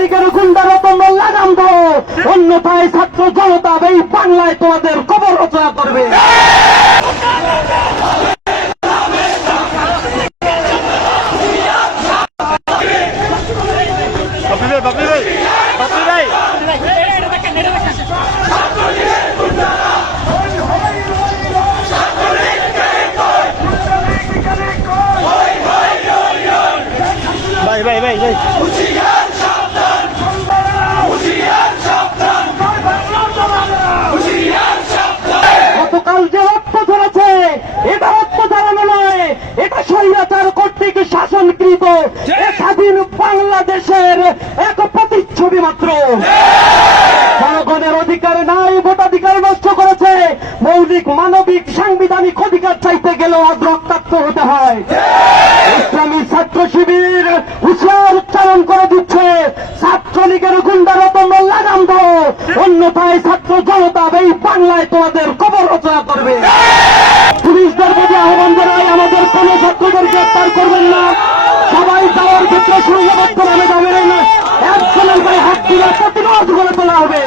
ছাত্রলীগের গুন্ডারত লাগাম দো অন্যথায় ছাত্র জনতা এই বাংলায় তোমাদের কবর রচনা করবে। ভাই ভাই ভাই ভাই। স্বৈরাচার কর্তৃক শাসনকৃত স্বাধীন বাংলাদেশের এক প্রতিচ্ছবি মাত্র। জনগণের অধিকার নাই ভোটাধিকার নষ্ট করেছে। মৌলিক মানবিক সাংবিধানিক অধিকার চাইতে গেলেও আজ রক্তাক্ত হতে হয়। ইসলামী ছাত্র শিবির হুঁশিয়ার উচ্চারণ করে দিচ্ছে। ছাত্রলীগের গুন্ডারত লাগাম দো অন্যথায় ছাত্র জনতা এই বাংলায় তোমাদের কবর রচনা করবে। যাওয়ার ক্ষেত্রে সংঘবদ্ধ না। যাবেন একজনের করে হাত তুলে প্রতিবাদ করে তোলা হবে।